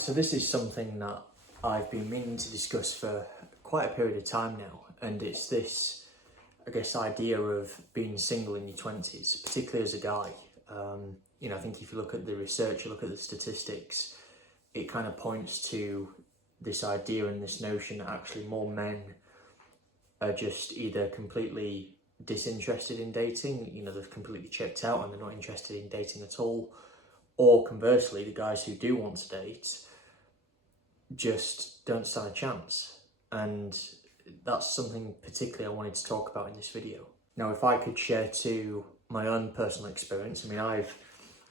So this is something that I've been meaning to discuss for quite a period of time now, and it's this, I guess, idea of being single in your 20s, particularly as a guy. I think if you look at the research, you look at the statistics, it kind of points to this idea and this notion that actually more men are just either completely disinterested in dating, they've completely checked out and they're not interested in dating at all, or conversely, the guys who do want to date just don't stand a chance. And that's something particularly I wanted to talk about in this video. Now, if I could share to my own personal experience, I've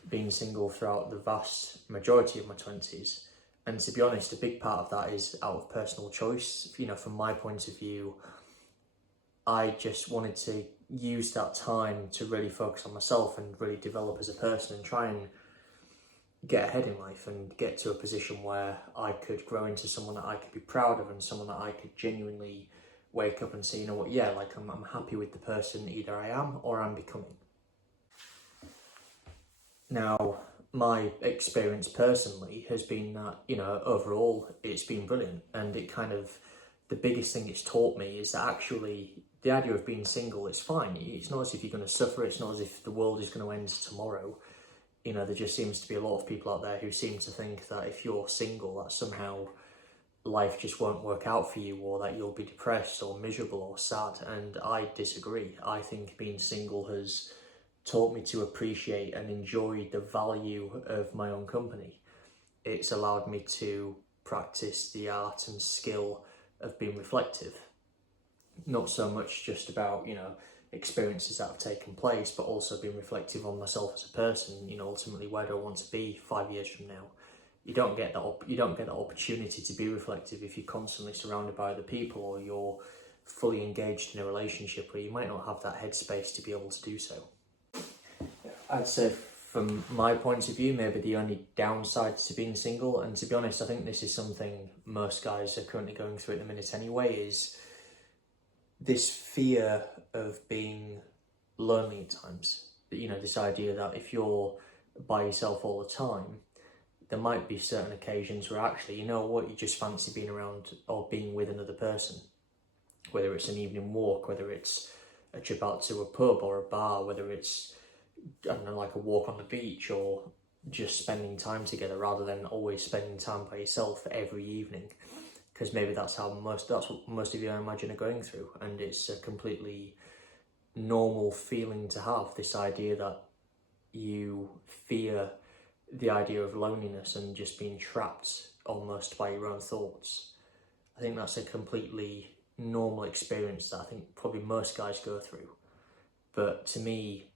been single throughout the vast majority of my 20s. And to be honest, a big part of that is out of personal choice. From my point of view, I just wanted to use that time to really focus on myself and really develop as a person and try and get ahead in life and get to a position where I could grow into someone that I could be proud of and someone that I could genuinely wake up and say, I'm happy with the person either I am or I'm becoming. Now, my experience personally has been that, overall it's been brilliant, and the biggest thing it's taught me is that actually the idea of being single is fine. It's not as if you're going to suffer, it's not as if the world is going to end tomorrow. There just seems to be a lot of people out there who seem to think that if you're single, that somehow life just won't work out for you, or that you'll be depressed or miserable or sad. And I disagree. I think being single has taught me to appreciate and enjoy the value of my own company. It's allowed me to practice the art and skill of being reflective. Not so much just about, experiences that have taken place, but also being reflective on myself as a person. Ultimately, where do I want to be 5 years from now? You don't get that opportunity to be reflective if you're constantly surrounded by other people, or you're fully engaged in a relationship where you might not have that headspace to be able to do so. I'd say from my point of view, maybe the only downside to being single, and to be honest, I think this is something most guys are currently going through at the minute anyway, is this fear of being lonely at times. This idea that if you're by yourself all the time, there might be certain occasions where actually, you just fancy being around or being with another person. Whether it's an evening walk, whether it's a trip out to a pub or a bar, whether it's, like a walk on the beach, or just spending time together rather than always spending time by yourself every evening. Because maybe that's what most of you, I imagine, are going through, and it's a completely normal feeling to have, this idea that you fear the idea of loneliness and just being trapped almost by your own thoughts. I think that's a completely normal experience that I think probably most guys go through. But to me,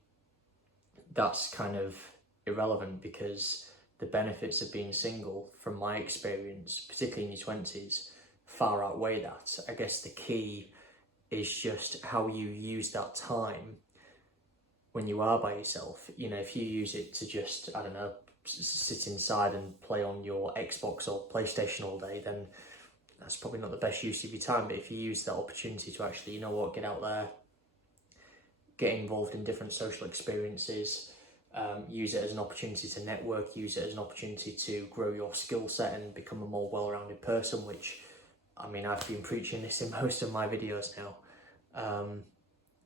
that's kind of irrelevant, because the benefits of being single, from my experience, particularly in your 20s, far outweigh that. I guess the key is just how you use that time when you are by yourself. If you use it to just, sit inside and play on your Xbox or PlayStation all day, then that's probably not the best use of your time. But if you use that opportunity to actually, get out there, get involved in different social experiences, use it as an opportunity to network, use it as an opportunity to grow your skill set and become a more well-rounded person, which, I've been preaching this in most of my videos now.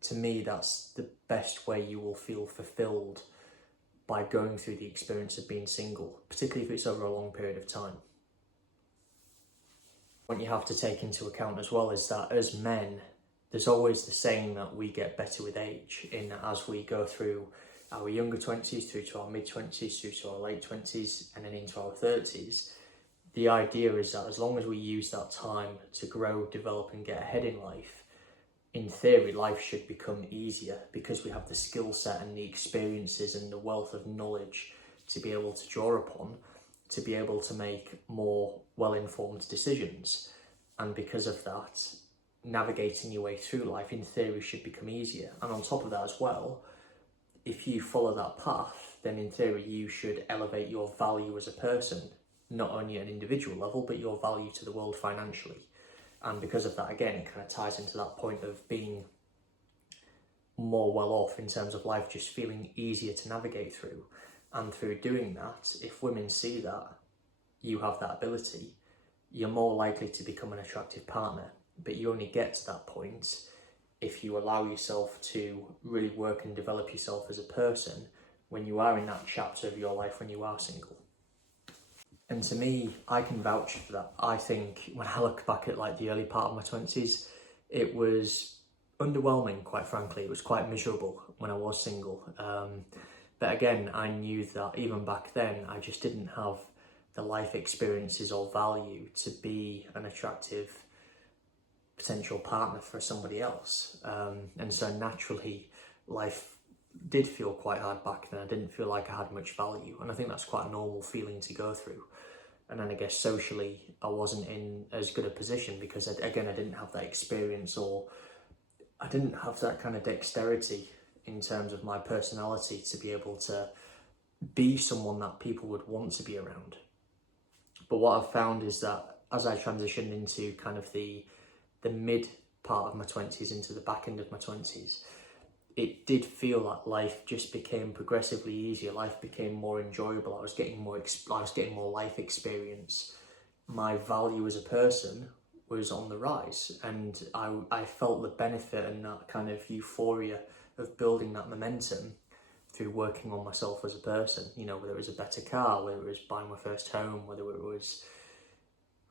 To me, that's the best way you will feel fulfilled, by going through the experience of being single, particularly if it's over a long period of time. What you have to take into account as well is that as men, there's always the saying that we get better with age, in that as we go through our younger 20s, through to our mid-20s, through to our late 20s, and then into our 30s, the idea is that as long as we use that time to grow, develop, and get ahead in life, in theory, life should become easier, because we have the skill set and the experiences and the wealth of knowledge to be able to draw upon, to be able to make more well-informed decisions. And because of that, navigating your way through life, in theory, should become easier. And on top of that as well, if you follow that path, then in theory, you should elevate your value as a person, not only at an individual level, but your value to the world financially. And because of that, again, it kind of ties into that point of being more well off in terms of life just feeling easier to navigate through. And through doing that, if women see that, you have that ability, you're more likely to become an attractive partner. But you only get to that point if you allow yourself to really work and develop yourself as a person when you are in that chapter of your life when you are single. And to me, I can vouch for that. I think when I look back at like the early part of my 20s, it was underwhelming, quite frankly. It was quite miserable when I was single. But again, I knew that even back then, I just didn't have the life experiences or value to be an attractive potential partner for somebody else. And so naturally, life did feel quite hard back then. I didn't feel like I had much value. And I think that's quite a normal feeling to go through. And then I guess socially, I wasn't in as good a position because, again, I didn't have that experience, or I didn't have that kind of dexterity in terms of my personality to be able to be someone that people would want to be around. But what I've found is that as I transitioned into kind of the mid part of my 20s into the back end of my 20s, it did feel like life just became progressively easier. Life became more enjoyable. I was getting more life experience. My value as a person was on the rise, and I felt the benefit and that kind of euphoria of building that momentum through working on myself as a person. You know, whether it was a better car, whether it was buying my first home, whether it was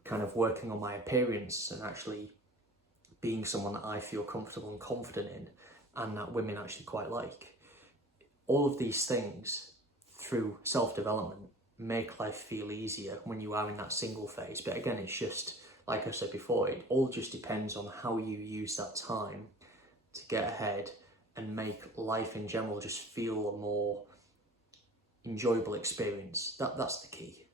kind of working on my appearance and actually being someone that I feel comfortable and confident in, and that women actually quite like. All of these things, through self-development, make life feel easier when you are in that single phase. But again, it's just, like I said before, it all just depends on how you use that time to get ahead and make life in general just feel a more enjoyable experience. That's the key.